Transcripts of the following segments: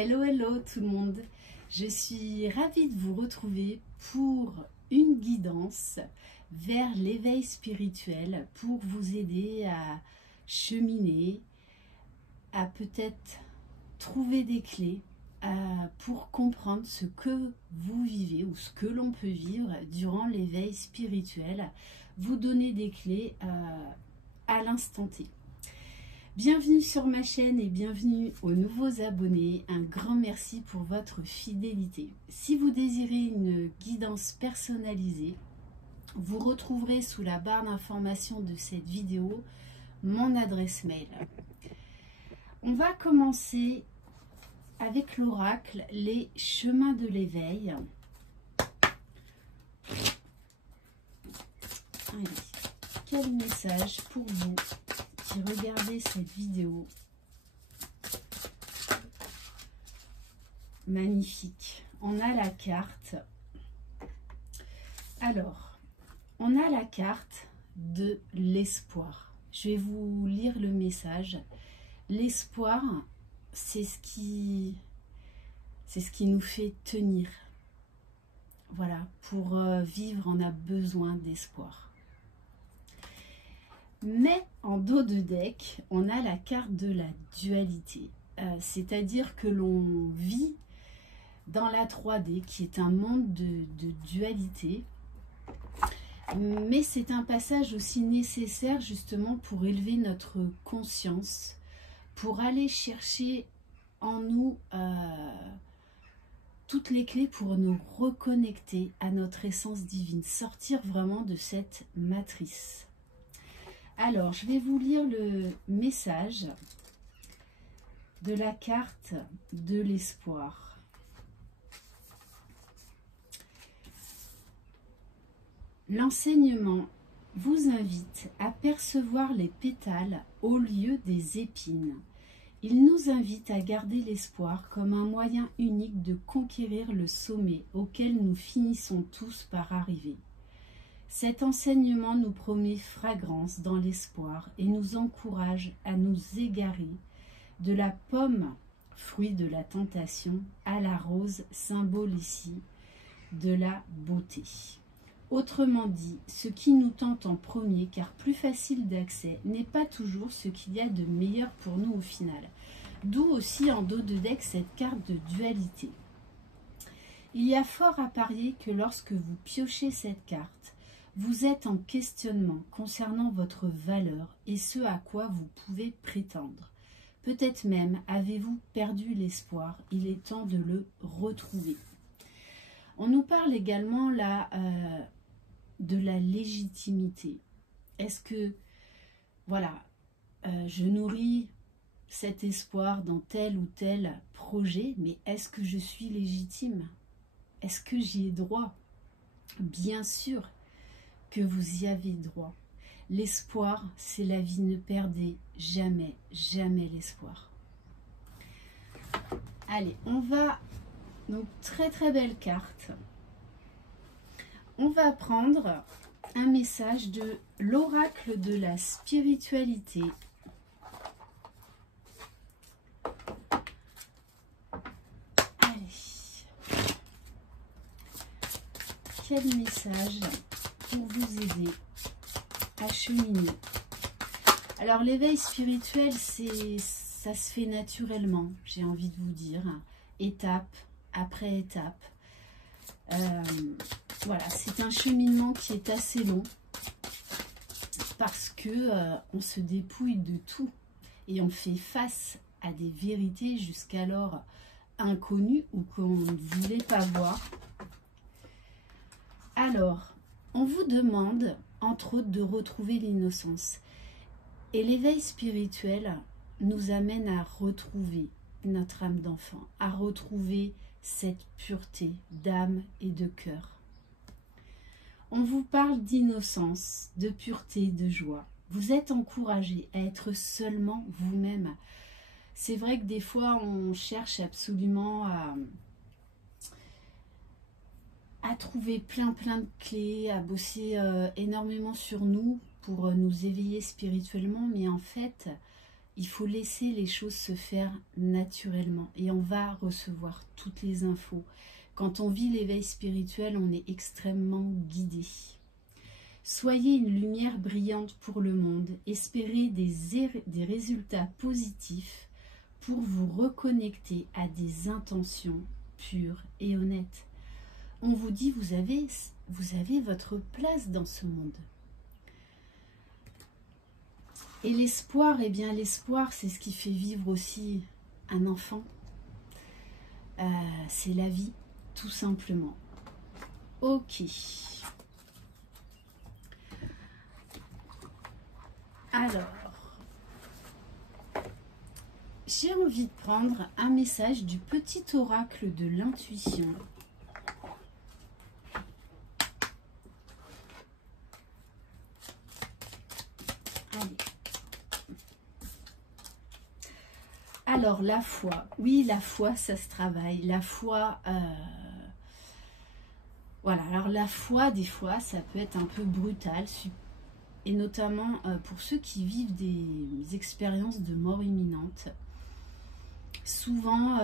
Hello, hello tout le monde. Je suis ravie de vous retrouver pour une guidance vers l'éveil spirituel pour vous aider à cheminer, à peut-être trouver des clés pour comprendre ce que vous vivez ou ce que l'on peut vivre durant l'éveil spirituel, vous donner des clés à l'instant T. Bienvenue sur ma chaîne et bienvenue aux nouveaux abonnés. Un grand merci pour votre fidélité. Si vous désirez une guidance personnalisée, vous retrouverez sous la barre d'information de cette vidéo mon adresse mail. On va commencer avec l'oracle, les chemins de l'éveil. Allez, quel message pour vous qui regardez cette vidéo? Magnifique. On a la carte. Alors, on a la carte de l'espoir. Je vais vous lire le message. L'espoir, c'est ce qui nous fait tenir. Voilà, pour vivre, on a besoin d'espoir. Mais en dos de deck, on a la carte de la dualité. C'est-à-dire que l'on vit dans la 3D, qui est un monde de dualité. Mais c'est un passage aussi nécessaire justement pour élever notre conscience, pour aller chercher en nous toutes les clés pour nous reconnecter à notre essence divine, sortir vraiment de cette matrice. Alors, je vais vous lire le message de la carte de l'espoir. L'enseignement vous invite à percevoir les pétales au lieu des épines. Il nous invite à garder l'espoir comme un moyen unique de conquérir le sommet auquel nous finissons tous par arriver. Cet enseignement nous promet fragrance dans l'espoir et nous encourage à nous égarer de la pomme, fruit de la tentation, à la rose, symbole ici de la beauté. Autrement dit, ce qui nous tente en premier, car plus facile d'accès, n'est pas toujours ce qu'il y a de meilleur pour nous au final. D'où aussi en dos de deck cette carte de dualité. Il y a fort à parier que lorsque vous piochez cette carte, vous êtes en questionnement concernant votre valeur et ce à quoi vous pouvez prétendre. Peut-être même avez-vous perdu l'espoir, il est temps de le retrouver. On nous parle également là de la légitimité. Est-ce que, voilà, je nourris cet espoir dans tel ou tel projet, mais est-ce que je suis légitime? Est-ce que j'y ai droit? Bien sûr que vous y avez droit. L'espoir, c'est la vie. Ne perdez jamais, jamais l'espoir. Allez, on va... Donc, très très belle carte. On va prendre un message de l'oracle de la spiritualité. Allez. Quel message pour vous aider à cheminer? Alors l'éveil spirituel, ça se fait naturellement, j'ai envie de vous dire, étape après étape. Voilà, c'est un cheminement qui est assez long parce que on se dépouille de tout et on fait face à des vérités jusqu'alors inconnues ou qu'on ne voulait pas voir. Alors, on vous demande, entre autres, de retrouver l'innocence. Et l'éveil spirituel nous amène à retrouver notre âme d'enfant, à retrouver cette pureté d'âme et de cœur. On vous parle d'innocence, de pureté, de joie. Vous êtes encouragé à être seulement vous-même. C'est vrai que des fois, on cherche absolument à trouver plein de clés, à bosser énormément sur nous pour nous éveiller spirituellement, mais en fait, Il faut laisser les choses se faire naturellement et on va recevoir toutes les infos. Quand on vit l'éveil spirituel, on est extrêmement guidé. Soyez une lumière brillante pour le monde. Espérez des résultats positifs pour vous reconnecter à des intentions pures et honnêtes. On vous dit, vous avez votre place dans ce monde. Et l'espoir, eh bien l'espoir, c'est ce qui fait vivre aussi un enfant. C'est la vie, tout simplement. Ok. Alors, j'ai envie de prendre un message du petit oracle de l'intuition. Allez. Alors, la foi. Oui, la foi, ça se travaille. La foi, voilà. Alors, la foi, des fois, ça peut être un peu brutal. Et notamment pour ceux qui vivent des expériences de mort imminente. Souvent,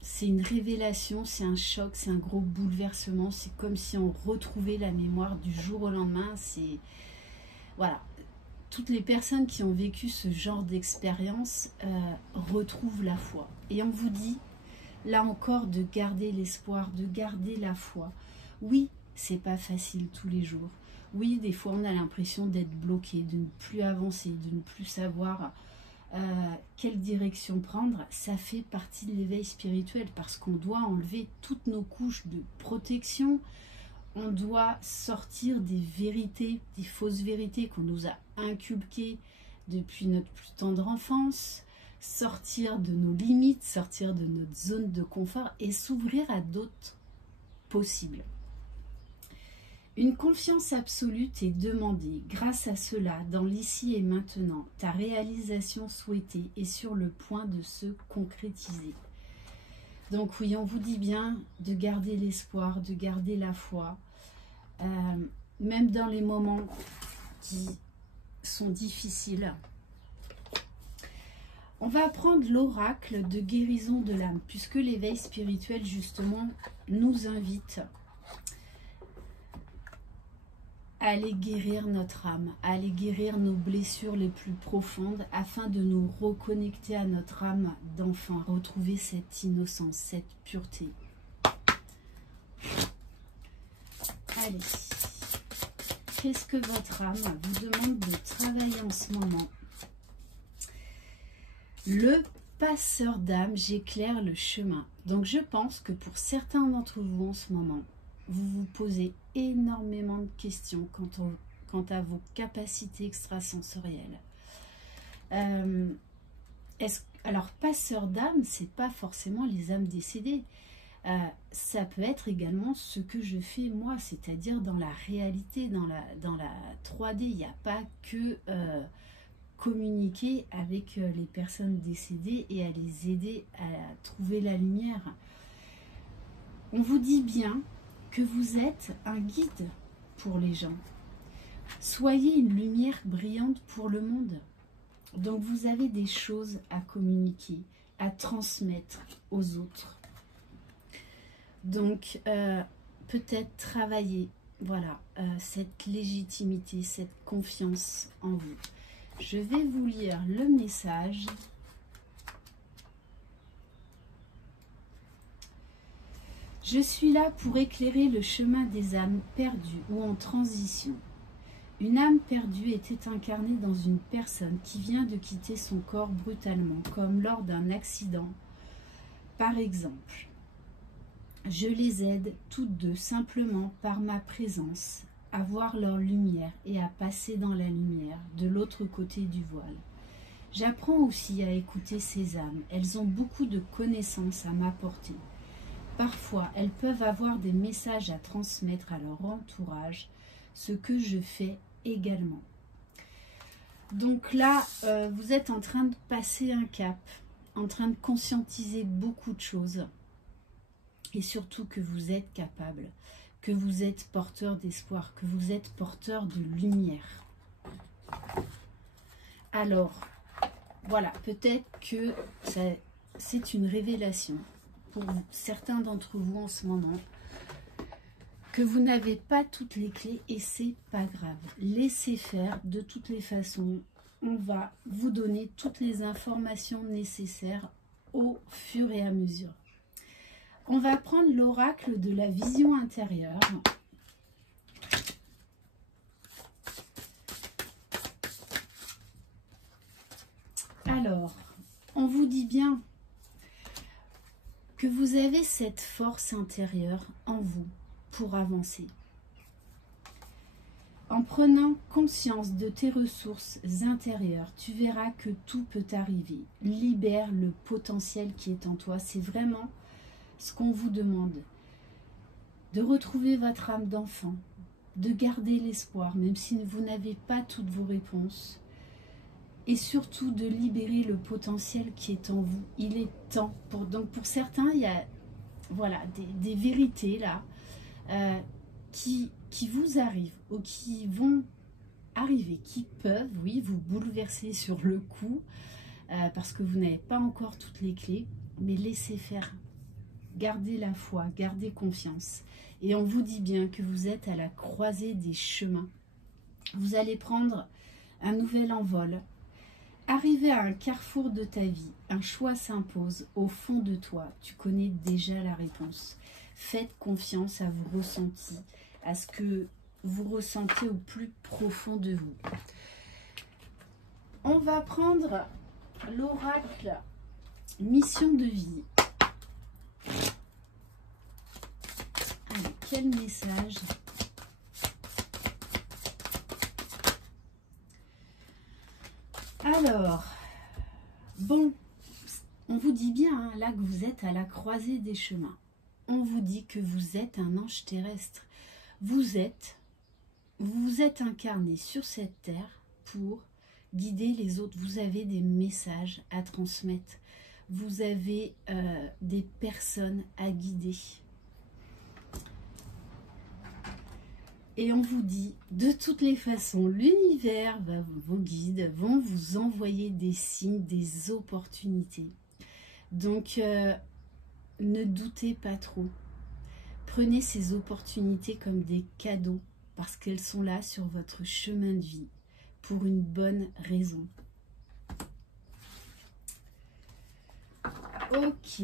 c'est une révélation, c'est un choc, c'est un gros bouleversement. C'est comme si on retrouvait la mémoire du jour au lendemain. C'est... Voilà. Toutes les personnes qui ont vécu ce genre d'expérience retrouvent la foi. Et on vous dit, là encore, de garder l'espoir, de garder la foi. Oui, c'est pas facile tous les jours. Oui, des fois, on a l'impression d'être bloqué, de ne plus avancer, de ne plus savoir quelle direction prendre. Ça fait partie de l'éveil spirituel parce qu'on doit enlever toutes nos couches de protection. On doit sortir des vérités, des fausses vérités qu'on nous a inculquées depuis notre plus tendre enfance, sortir de nos limites, sortir de notre zone de confort et s'ouvrir à d'autres possibles. Une confiance absolue est demandée. Grâce à cela, dans l'ici et maintenant, ta réalisation souhaitée est sur le point de se concrétiser. Donc oui, on vous dit bien de garder l'espoir, de garder la foi, même dans les moments qui sont difficiles. On va prendre l'oracle de guérison de l'âme, puisque l'éveil spirituel, justement, nous invite à aller guérir notre âme, à aller guérir nos blessures les plus profondes, afin de nous reconnecter à notre âme d'enfant, retrouver cette innocence, cette pureté. Allez, qu'est-ce que votre âme vous demande de travailler en ce moment? Le passeur d'âme, j'éclaire le chemin. Donc je pense que pour certains d'entre vous en ce moment, vous vous posez énormément de questions quant à vos capacités extrasensorielles. Alors, passeur d'âme, c'est pas forcément les âmes décédées. Ça peut être également ce que je fais moi, c'est-à-dire dans la réalité, dans la 3D. Il n'y a pas que communiquer avec les personnes décédées et à les aider à trouver la lumière. On vous dit bien que vous êtes un guide pour les gens. Soyez une lumière brillante pour le monde. Donc vous avez des choses à communiquer, à transmettre aux autres. Donc peut-être travailler, voilà, cette légitimité, cette confiance en vous. Je vais vous lire le message. Je suis là pour éclairer le chemin des âmes perdues ou en transition. Une âme perdue était incarnée dans une personne qui vient de quitter son corps brutalement, comme lors d'un accident. Par exemple, je les aide toutes deux simplement par ma présence à voir leur lumière et à passer dans la lumière de l'autre côté du voile. J'apprends aussi à écouter ces âmes. Elles ont beaucoup de connaissances à m'apporter. Parfois, elles peuvent avoir des messages à transmettre à leur entourage, ce que je fais également. Donc là, vous êtes en train de passer un cap, en train de conscientiser beaucoup de choses. Et surtout que vous êtes capable, que vous êtes porteur d'espoir, que vous êtes porteur de lumière. Alors, voilà, peut-être que c'est une révélation pour certains d'entre vous en ce moment, que vous n'avez pas toutes les clés et c'est pas grave. Laissez faire, de toutes les façons, on va vous donner toutes les informations nécessaires au fur et à mesure. On va prendre l'oracle de la vision intérieure. Alors, on vous dit bien que vous avez cette force intérieure en vous pour avancer. En prenant conscience de tes ressources intérieures, tu verras que tout peut arriver. Libère le potentiel qui est en toi. C'est vraiment ce qu'on vous demande. De retrouver votre âme d'enfant, de garder l'espoir, même si vous n'avez pas toutes vos réponses. Et surtout de libérer le potentiel qui est en vous. Il est temps. Donc pour certains, il y a voilà, des vérités là qui vous arrivent ou qui vont arriver, qui peuvent, oui, vous bouleverser sur le coup parce que vous n'avez pas encore toutes les clés, mais laissez faire. Gardez la foi, gardez confiance. Et on vous dit bien que vous êtes à la croisée des chemins. Vous allez prendre un nouvel envol. Arrivé à un carrefour de ta vie, un choix s'impose au fond de toi. Tu connais déjà la réponse. Faites confiance à vos ressentis, à ce que vous ressentez au plus profond de vous. On va prendre l'oracle mission de vie. Allez, quel message ? Alors, bon, on vous dit bien hein, là que vous êtes à la croisée des chemins. On vous dit que vous êtes un ange terrestre. Vous vous êtes incarné sur cette terre pour guider les autres. Vous avez des messages à transmettre. Vous avez des personnes à guider. Et on vous dit, de toutes les façons, l'univers, vos guides vont vous envoyer des signes, des opportunités. Donc, ne doutez pas trop. Prenez ces opportunités comme des cadeaux parce qu'elles sont là sur votre chemin de vie pour une bonne raison. Ok.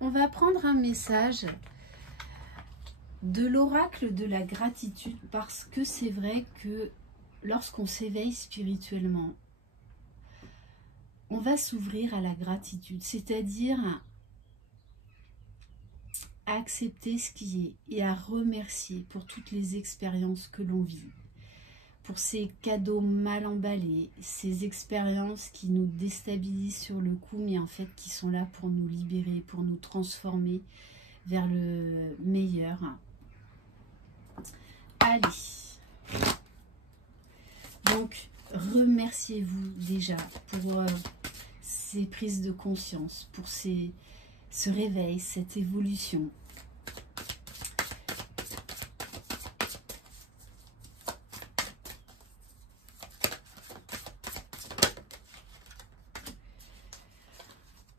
On va prendre un message de l'oracle de la gratitude parce que c'est vrai que lorsqu'on s'éveille spirituellement, on va s'ouvrir à la gratitude, c'est-à-dire à accepter ce qui est et à remercier pour toutes les expériences que l'on vit, pour ces cadeaux mal emballés, ces expériences qui nous déstabilisent sur le coup, mais en fait qui sont là pour nous libérer, pour nous transformer vers le meilleur. Allez, donc remerciez-vous déjà pour ces prises de conscience, pour ce réveil, cette évolution.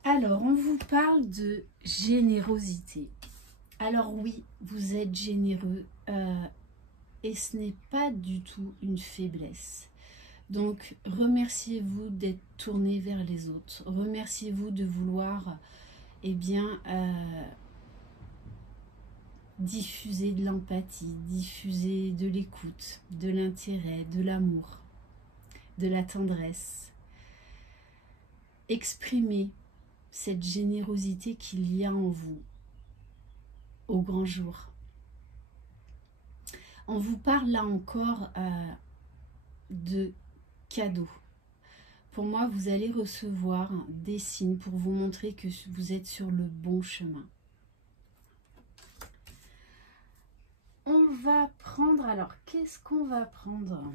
Alors, on vous parle de générosité. Alors oui, vous êtes généreux et ce n'est pas du tout une faiblesse. Donc, remerciez-vous d'être tourné vers les autres. Remerciez-vous de vouloir, eh bien, diffuser de l'empathie, diffuser de l'écoute, de l'intérêt, de l'amour, de la tendresse. Exprimez cette générosité qu'il y a en vous au grand jour. On vous parle là encore de cadeaux. Pour moi, vous allez recevoir des signes pour vous montrer que vous êtes sur le bon chemin. On va prendre, alors qu'est-ce qu'on va prendre ?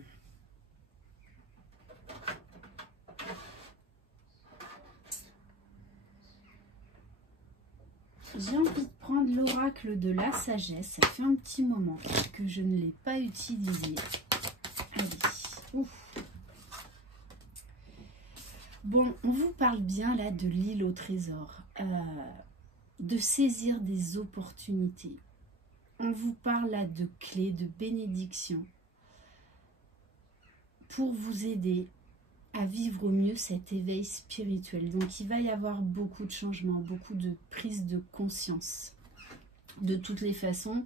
J'ai envie de prendre l'oracle de la sagesse. Ça fait un petit moment que je ne l'ai pas utilisé. Allez, ouf. Bon, on vous parle bien là de l'île au trésor, de saisir des opportunités. On vous parle là de clés, de bénédictions pour vous aider à vivre au mieux cet éveil spirituel. Donc il va y avoir beaucoup de changements, beaucoup de prise de conscience. De toutes les façons,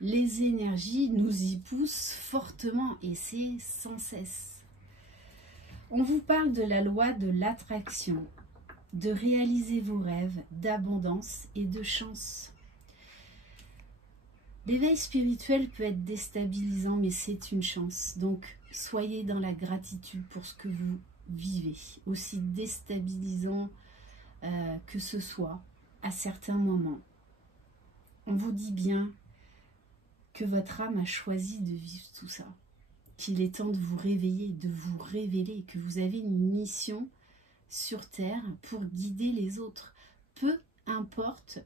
les énergies nous y poussent fortement et c'est sans cesse. On vous parle de la loi de l'attraction, de réaliser vos rêves, d'abondance et de chance. L'éveil spirituel peut être déstabilisant, mais c'est une chance. Donc, soyez dans la gratitude pour ce que vous vivez. Aussi déstabilisant que ce soit à certains moments. On vous dit bien que votre âme a choisi de vivre tout ça. Qu'il est temps de vous réveiller, de vous révéler, que vous avez une mission sur Terre pour guider les autres. Peu importe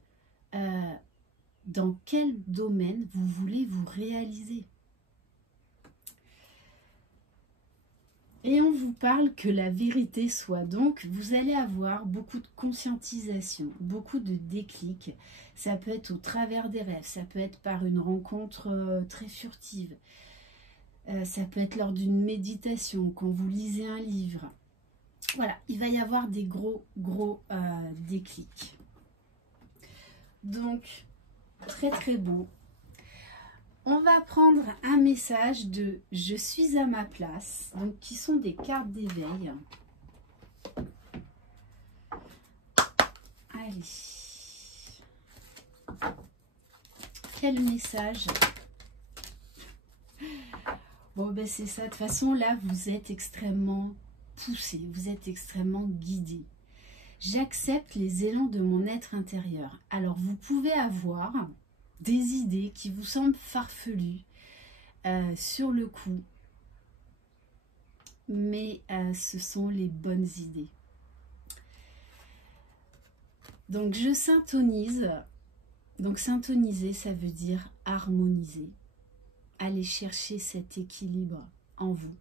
dans quel domaine vous voulez vous réaliser. Et on vous parle que la vérité soit. Donc, vous allez avoir beaucoup de conscientisation, beaucoup de déclics. Ça peut être au travers des rêves, ça peut être par une rencontre très furtive. Ça peut être lors d'une méditation, quand vous lisez un livre. Voilà, il va y avoir des gros déclics. Donc, très très beau. On va prendre un message de « Je suis à ma place », donc qui sont des cartes d'éveil. Allez. Quel message? Bon, ben c'est ça. De toute façon, là, vous êtes extrêmement poussé, vous êtes extrêmement guidé. J'accepte les élans de mon être intérieur. Alors, vous pouvez avoir des idées qui vous semblent farfelues sur le coup, mais ce sont les bonnes idées. Donc, je syntonise. Donc, syntoniser, ça veut dire harmoniser. Allez chercher cet équilibre en vous.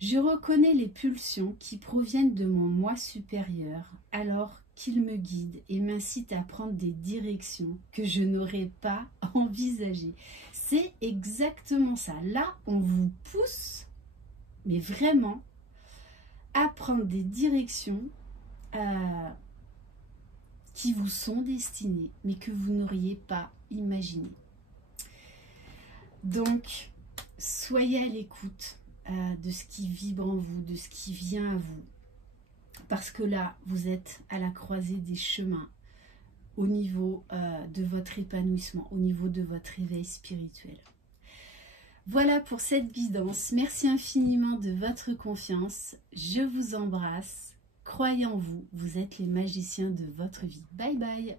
Je reconnais les pulsions qui proviennent de mon moi supérieur alors qu'il me guide et m'incite à prendre des directions que je n'aurais pas envisagées. C'est exactement ça. Là, on vous pousse, mais vraiment, à prendre des directions qui vous sont destinées, mais que vous n'auriez pas imaginées. Donc, soyez à l'écoute de ce qui vibre en vous, de ce qui vient à vous. Parce que là, vous êtes à la croisée des chemins au niveau de votre épanouissement, au niveau de votre éveil spirituel. Voilà pour cette guidance. Merci infiniment de votre confiance. Je vous embrasse. Croyez en vous. Vous êtes les magiciens de votre vie. Bye bye.